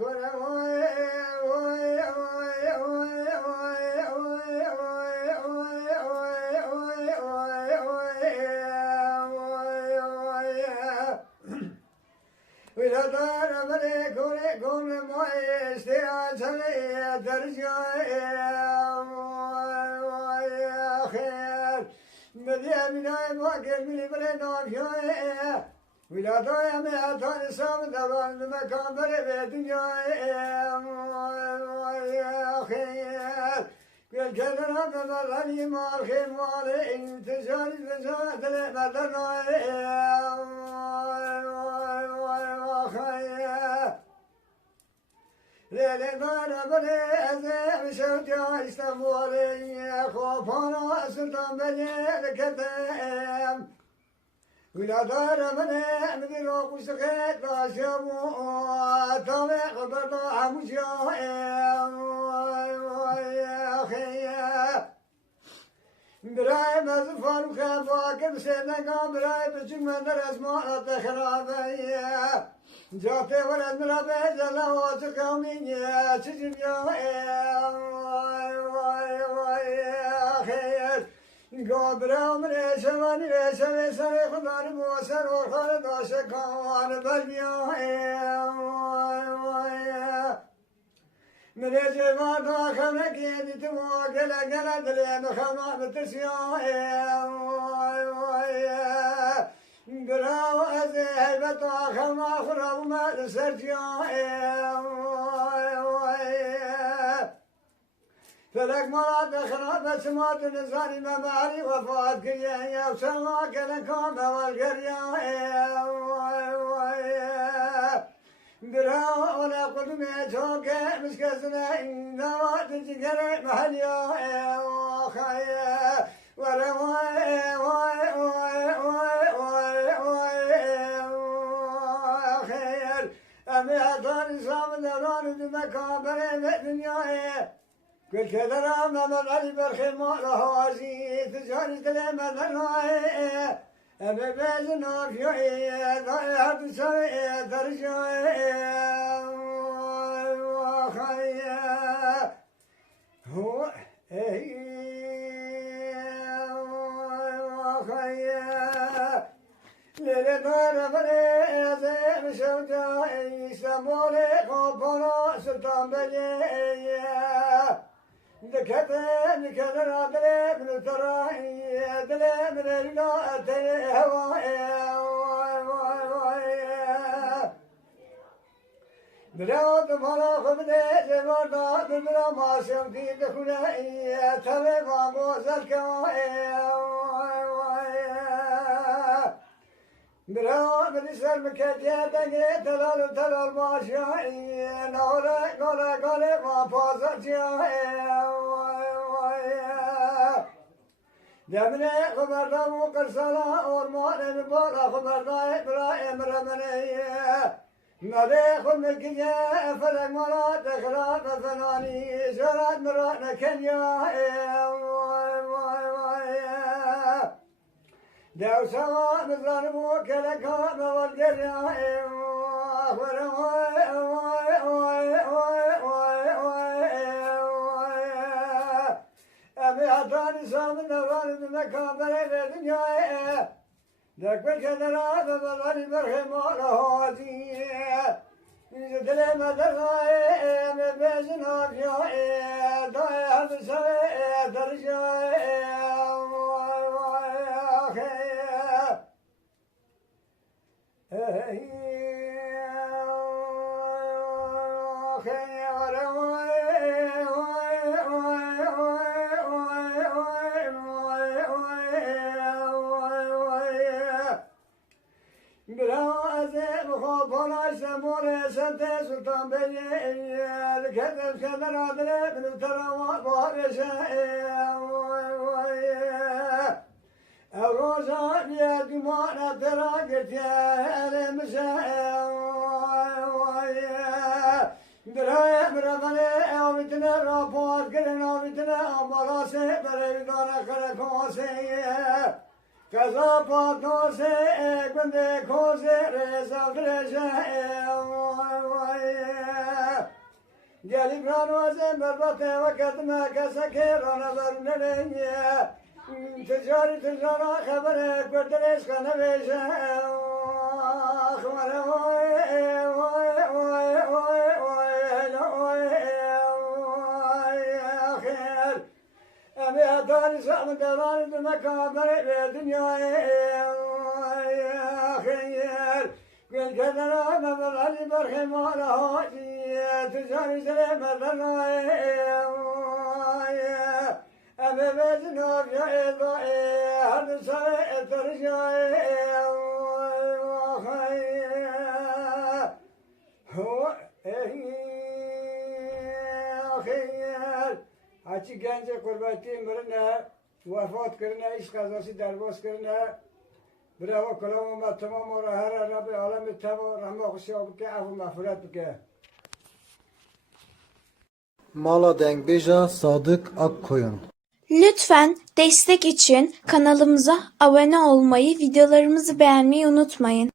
ولا ضايع ما أتاني سام دبان بمكان بري بدنيا يا خير كل كلنا بمرني ما الخير مالي إن تجاري تجاري لمدنا يا خير ليلة دار بني أزم شوتي استمولي خوفنا سلطان بني الكتام ولا دار من أمدي روح وسخيت باشمو طبع برضا مجا يا خيا براي مزفر وخافاك بسنة براي بجمع درس ما تخرابيا جاتي ولد مرابي زلا وسقامي تجم يا خير قابر من شمال شمال سر خدار موسر وخال داش كان بلبيا من جمال داخل كيدي تما قلا قلا دلي مخما بتسيا براو أزهر بطاخل ما خراب ما سرجيا فلك مراد خراب سمات نزاري ما معري وفات كريا يا وسما كلكم والقريا براو ولا قدم يجوك مسكسنا نوات تجري محليا وخيا ورواي خير أمي أطار صام دوران بمكابر الدنيا كل كذا ما مر بالخيمة رهازي تجاري كلمة الرأي أبي بيزنا في ضيعة تسوي درجة وخيا هو وخيا للدار فريزة شوجا يسموني قبنا سلطان بليا دكتن كذا دلي من تراي دلي من اللا دلي هواي براد مرا خبدي زمردا بمرا ما شمتي دخلي تبي بابو زلكاي برا بنسر مكتيا دنگي تلال ماشي نوري ما فازتيا دمني خبردا وقرصلا أورمان ببارا خبردا برا امرمني مالي خل مكيا فلك مرا تخراب فناني زراد مرا نكنيا داو سوا مزار موكل كام والقرية أبي عطاني سام النوار بمكابر الدنيا ذاك بالكدرات ببالي برخم ورهاتي دلي مدرسة من بيزنا فيها ضايع بسوي درجة سنتي سلطان بني الكذب كذا نادر من ترى بارشة الروزة يا دموع ترى قلت يا مساء دراية مرغلي أو بتنا رابط كلنا بتنا مراسي بريدنا كركوسي كذا باتوسي كندي كوسي رزق رجاء Gelip ranvazem berbat vakatime kasake ranalar nereye ticari ticara habere gördüreş kana veşe ahmara oy oy oy oy oy ahir emi adari sa'm devan düme kamer ve dünyaya ahir gel kadara mevel ali berhem ala ticari selemer emi vezin of ya eza hadi sana eteriş ya ahir Açı gence kurbatayım birine vefat kırına iş kazası derbas kırına bravo kılavuma tamam ora her Rabbi alemi teva rahma kuşağı bike afu mağfiret bike. Mala Dengbeja Sadık Akkoyun. Lütfen destek için kanalımıza abone olmayı, videolarımızı beğenmeyi unutmayın.